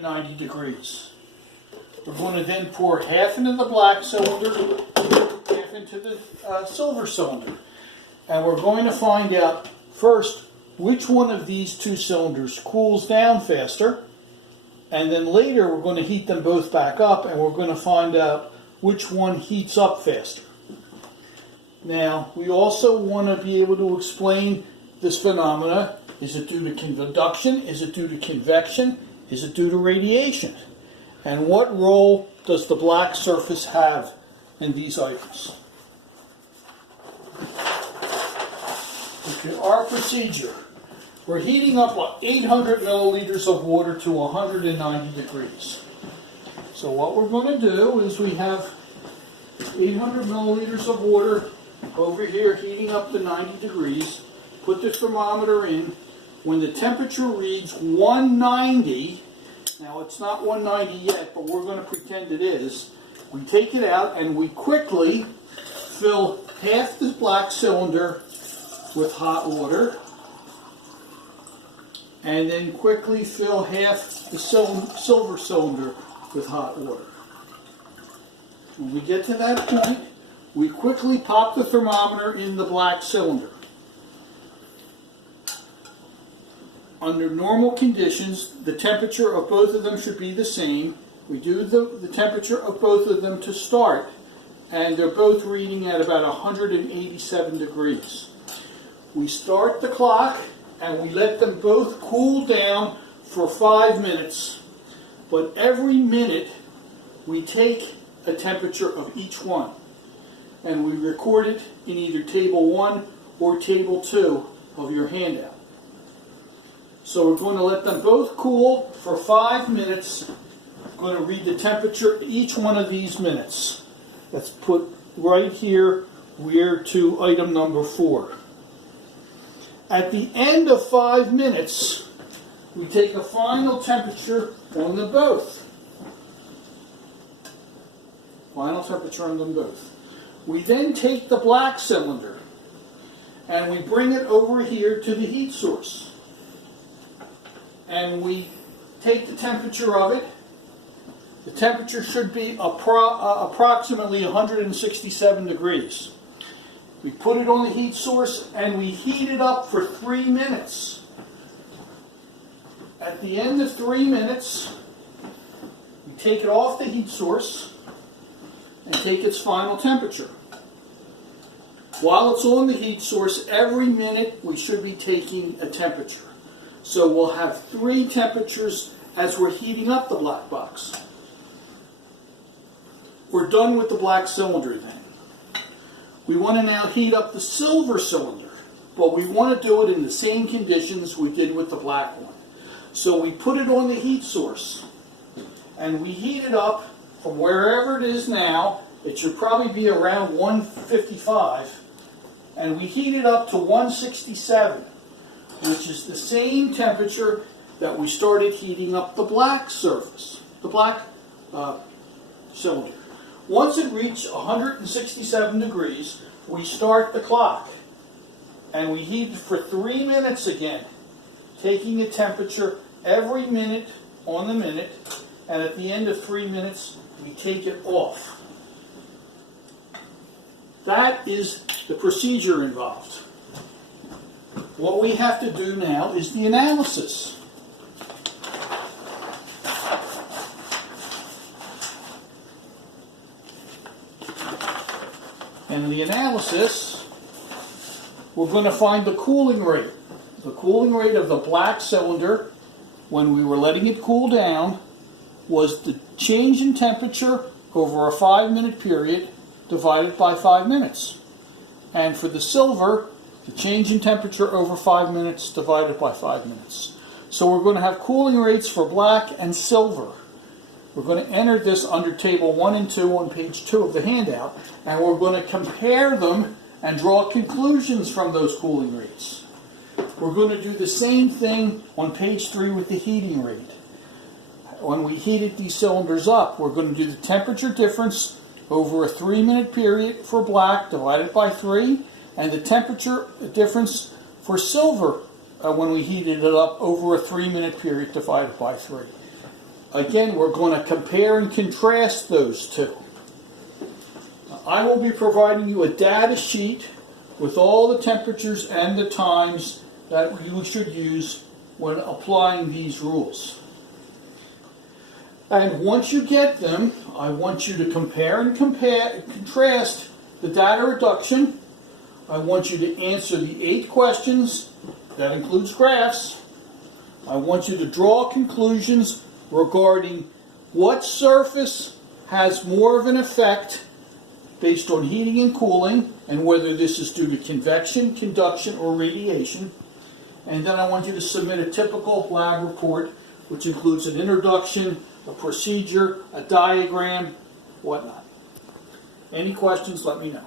90 degrees. We're going to then pour half into the black cylinder, half into the silver cylinder. And we're going to find out first which one of these two cylinders cools down faster. And then later we're going to heat them both back up and we're going to find out which one heats up faster. Now, we also want to be able to explain this phenomena. Is it due to conduction? Is it due to convection? Is it due to radiation? And what role does the black surface have in these items? Okay, our procedure. We're heating up 800 milliliters of water to 190 degrees. So what we're going to do is we have 800 milliliters of water over here heating up to 90 degrees. Put the thermometer in. When the temperature reads 190, now it's not 190 yet, but we're going to pretend it is. We take it out and we quickly fill half the black cylinder with hot water, and then quickly fill half the silver cylinder with hot water. When we get to that point, we quickly pop the thermometer in the black cylinder. Under normal conditions, the temperature of both of them should be the same. We do the temperature of both of them to start, and they're both reading at about 187 degrees. We start the clock, and we let them both cool down for 5 minutes. But every minute, we take a temperature of each one, and we record it in either Table 1 or Table 2 of your handout. So we're going to let them both cool for 5 minutes. I'm going to read the temperature each one of these minutes. Let's put right here, we're to item number 4. At the end of 5 minutes, we take a final temperature on them both. Final temperature on them both. We then take the black cylinder and we bring it over here to the heat source. And we take the temperature of it. The temperature should be approximately 167 degrees. We put it on the heat source and we heat it up for 3 minutes. At the end of 3 minutes, we take it off the heat source and take its final temperature. While it's on the heat source, every minute we should be taking a temperature. So we'll have 3 temperatures as we're heating up the black box. We're done with the black cylinder then. We want to now heat up the silver cylinder, but we want to do it in the same conditions we did with the black one. So we put it on the heat source, and we heat it up from wherever it is now. It should probably be around 155, and we heat it up to 167. Which is the same temperature that we started heating up the black surface, the black cylinder. Once it reached 167 degrees, we start the clock. And we heat it for 3 minutes again, taking a temperature every minute on the minute, and at the end of 3 minutes, we take it off. That is the procedure involved. What we have to do now is the analysis. And the analysis, we're going to find the cooling rate. The cooling rate of the black cylinder, when we were letting it cool down, was the change in temperature over a 5-minute period divided by 5 minutes. And for the silver, the change in temperature over 5 minutes divided by 5 minutes. So we're going to have cooling rates for black and silver. We're going to enter this under Table 1 and 2 on page 2 of the handout, and we're going to compare them and draw conclusions from those cooling rates. We're going to do the same thing on page 3 with the heating rate. When we heated these cylinders up, we're going to do the temperature difference over a 3-minute period for black divided by 3, and the temperature difference for silver when we heated it up over a 3-minute period divided by 3. Again, we're going to compare and contrast those two. I will be providing you a data sheet with all the temperatures and the times that you should use when applying these rules. And once you get them, I want you to compare and contrast the data reduction. I want you to answer the 8 questions. That includes graphs. I want you to draw conclusions regarding what surface has more of an effect based on heating and cooling, and whether this is due to convection, conduction, or radiation. And then I want you to submit a typical lab report, which includes an introduction, a procedure, a diagram, whatnot. Any questions, let me know.